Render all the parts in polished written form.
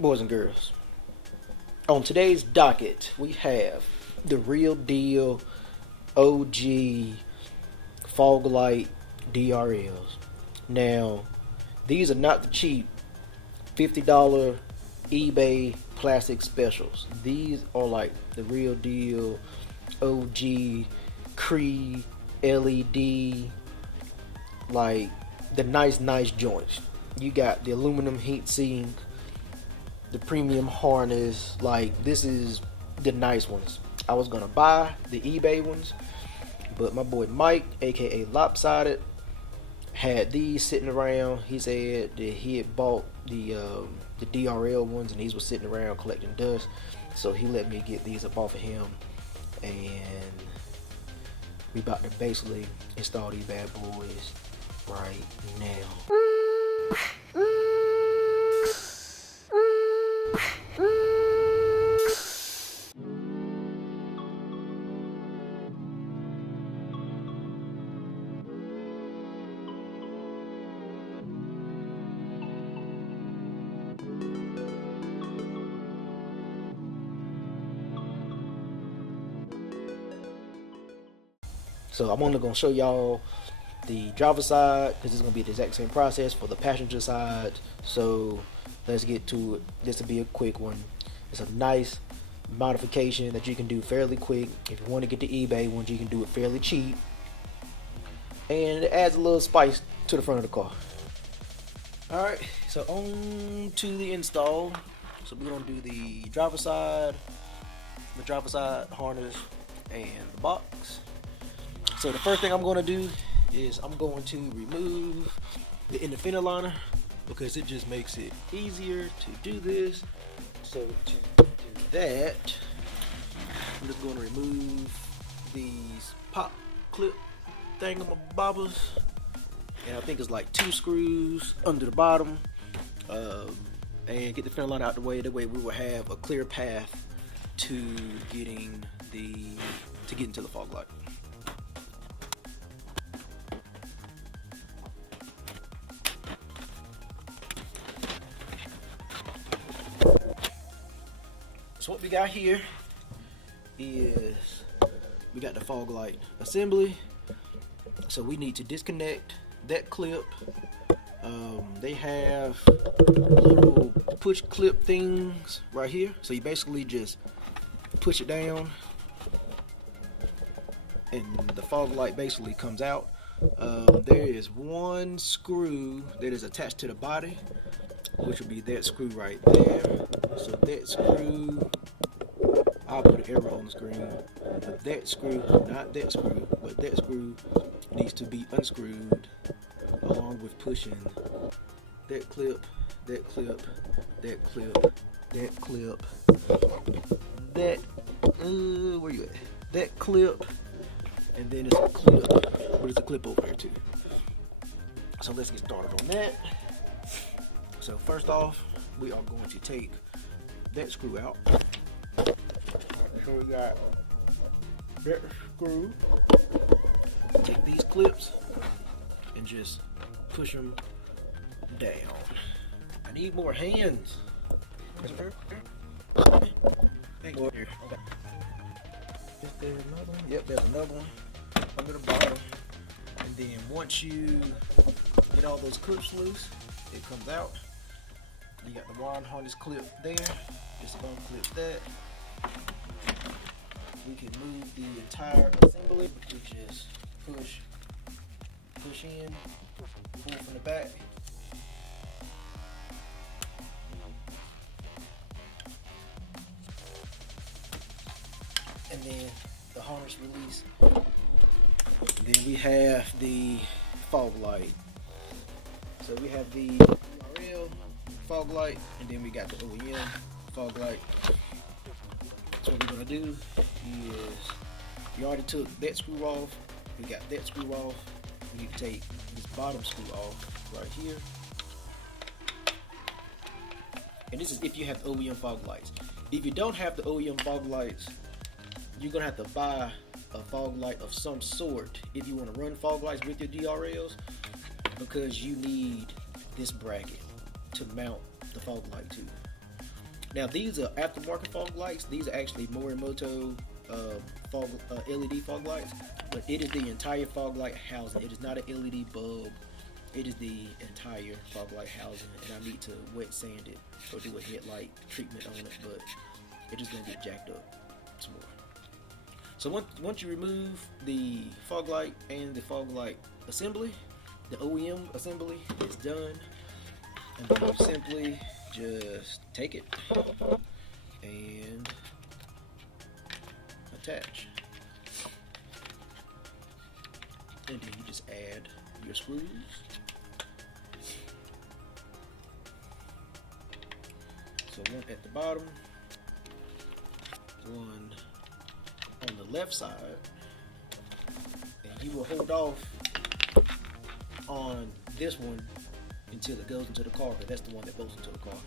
boys and girls, on today's docket we have the real deal OG Foglight DRLs. Now, these are not the cheap $50 eBay plastic specials. These are like the real deal OG Cree LED, like the nice joints. You got the aluminum heat sink, the premium harness. Like, this is the nice ones. I was gonna buy the eBay ones, but my boy Mike, aka Lopsided, had these sitting around. He said that he had bought the DRL ones and these were sitting around collecting dust, so he let me get these up off of him, and we about to basically install these bad boys right now. So I'm only going to show y'all the driver side, because it's going to be the exact same process for the passenger side. So let's get to it. This will be a quick one. It's a nice modification that you can do fairly quick. If you want to get the eBay ones, you can do it fairly cheap, and it adds a little spice to the front of the car. Alright, so on to the install. So we're going to do the driver side harness, and the box. So the first thing I'm going to do is I'm going to remove the inner fender liner, because it just makes it easier to do this. So to do that, I'm just going to remove these pop clip thingamabobbers, and I think it's like 2 screws under the bottom, and get the fender liner out the way. That way we will have a clear path to getting into the fog light. So what we got here is we got the fog light assembly. So we need to disconnect that clip. They have little push clip things right here. So you basically just push it down and the fog light basically comes out. There is one screw that is attached to the body, which will be that screw right there. So that screw, I'll put an arrow on the screen, but that screw, not that screw, but that screw needs to be unscrewed along with pushing that clip, that clip, that clip, that clip, that, where you at? That clip, and then it's a clip, but it's a clip over here too. So let's get started on that. So first off, we are going to take that screw out. So we got that screw. Take these clips and just push them down. I need more hands. Thank you. Okay. Is there another one? Yep, there's another one under the bottom. And then once you get all those clips loose, it comes out. You got the wire harness clip there. Just unclip that. We can move the entire assembly. We just push in, pull from the back. And then the harness release. And then we have the fog light. So we have the DRL fog light, and then we got the OEM fog light. So what we're gonna do is, we already took that screw off, we got that screw off, we need to take this bottom screw off right here. And this is if you have the OEM fog lights. If you don't have the OEM fog lights, you're gonna have to buy a fog light of some sort if you want to run fog lights with your DRLs, because you need this bracket to mount the fog light to. Now these are aftermarket fog lights. These are actually Morimoto LED fog lights, but it is the entire fog light housing. It is not an LED bulb. It is the entire fog light housing, and I need to wet sand it or do a headlight treatment on it, but it's just gonna get jacked up some more. So once you remove the fog light and the fog light assembly, the OEM assembly is done, and then you simply just take it and attach, and then you just add your screws. So one at the bottom, one on the left side, and you will hold off on this one until it goes into the car, because that's the one that goes into the car.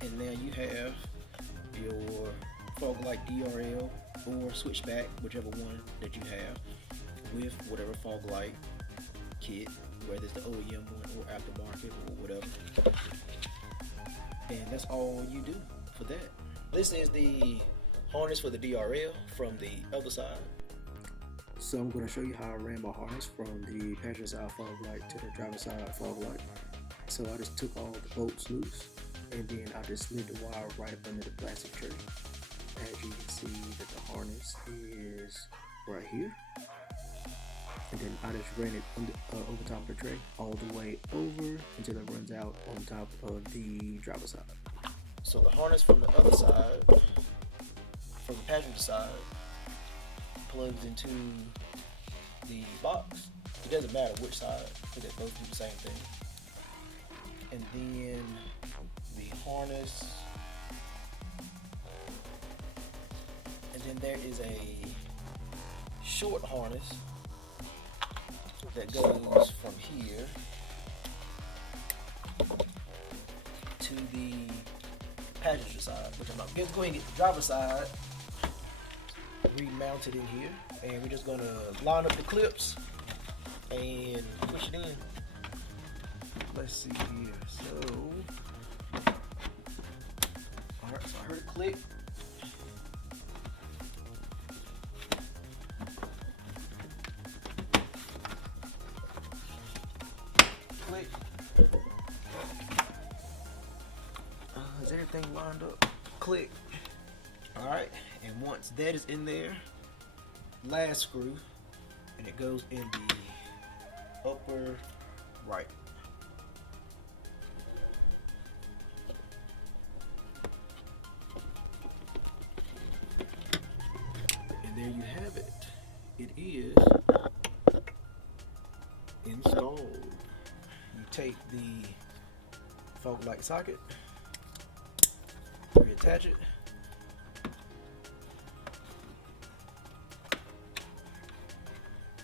And now you have your fog light DRL or switchback, whichever one that you have, with whatever fog light kit, whether it's the OEM one or aftermarket or whatever. And that's all you do for that. This is the harness for the DRL from the other side. So I'm going to show you how I ran my harness from the passenger side fog light to the driver side fog light. So I just took all the bolts loose, and then I just slid the wire right up under the plastic tray. As you can see that the harness is right here. And then I just ran it over top of the tray all the way over until it runs out on top of the driver's side. So the harness from the other side, from the passenger side, plugs into the box. It doesn't matter which side, because they both do the same thing. And then the harness, and then there is a short harness that goes from here to the passenger side, which I'm not. Let's go ahead and get the driver's side remounted in here, and we're just gonna line up the clips and push it in. Let's see here. So, all right. So I heard it click. Click. Is everything lined up? Click. All right. And once that is in there, last screw, and it goes in the upper right. And there you have it. It is installed. You take the fog light socket, reattach it,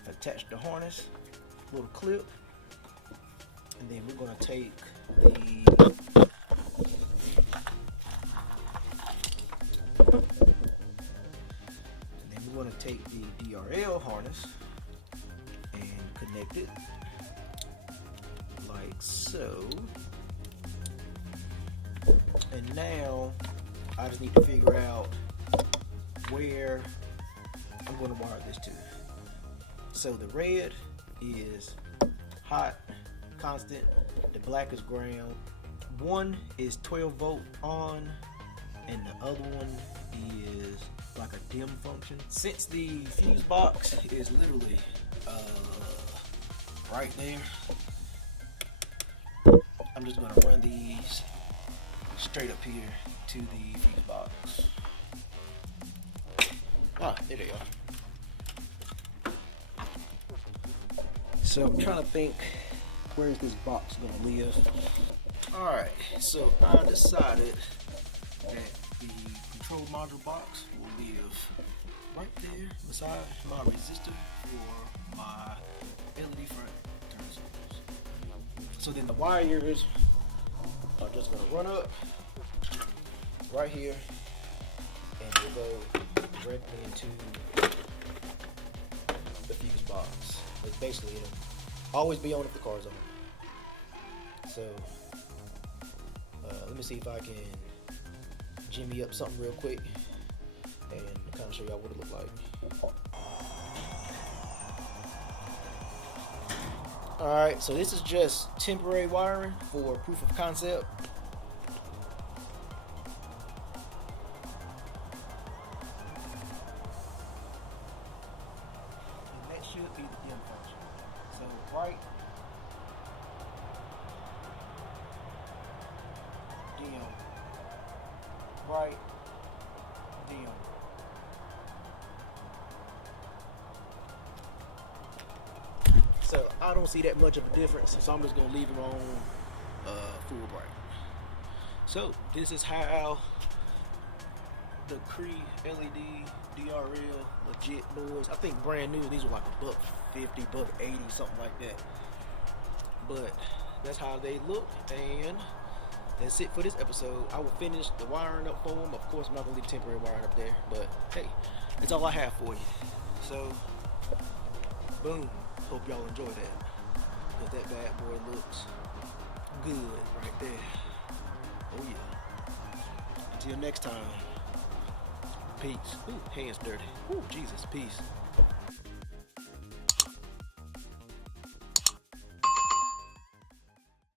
attach the harness, little clip, and then we're going to take the DRL harness and connect it like so. And now I just need to figure out where I'm going to wire this to. So the red is hot, constant. The black is ground. One is 12 volt on, and the other one is like a dim function. Since the fuse box is literally right there, I'm just gonna run these straight up here to the fuse box. Ah, there they are. So I'm trying to think, where is this box gonna live? Alright, so I decided that the control module box will live right there beside my resistor for my LED front turn signals. So then the wires are just gonna run up right here, and we'll go directly into the fuse box. It's basically it'll always be on if the car's on. So let me see if I can jimmy up something real quick and kind of show y'all what it look like. Alright, so this is just temporary wiring for proof of concept. And that should be the dim function. So bright, dim, bright, dim. So I don't see that much of a difference, so I'm just gonna leave them on full bright. So this is how the Cree LED DRL legit boards. I think brand new these were like $150, $180, something like that. But that's how they look, and that's it for this episode. I will finish the wiring up for them. Of course, I'm not gonna leave temporary wiring up there, but hey, that's all I have for you. So boom. Hope y'all enjoy that, because that bad boy looks good right there. Oh yeah. Until next time, peace. Ooh, hands dirty. Ooh, Jesus, peace.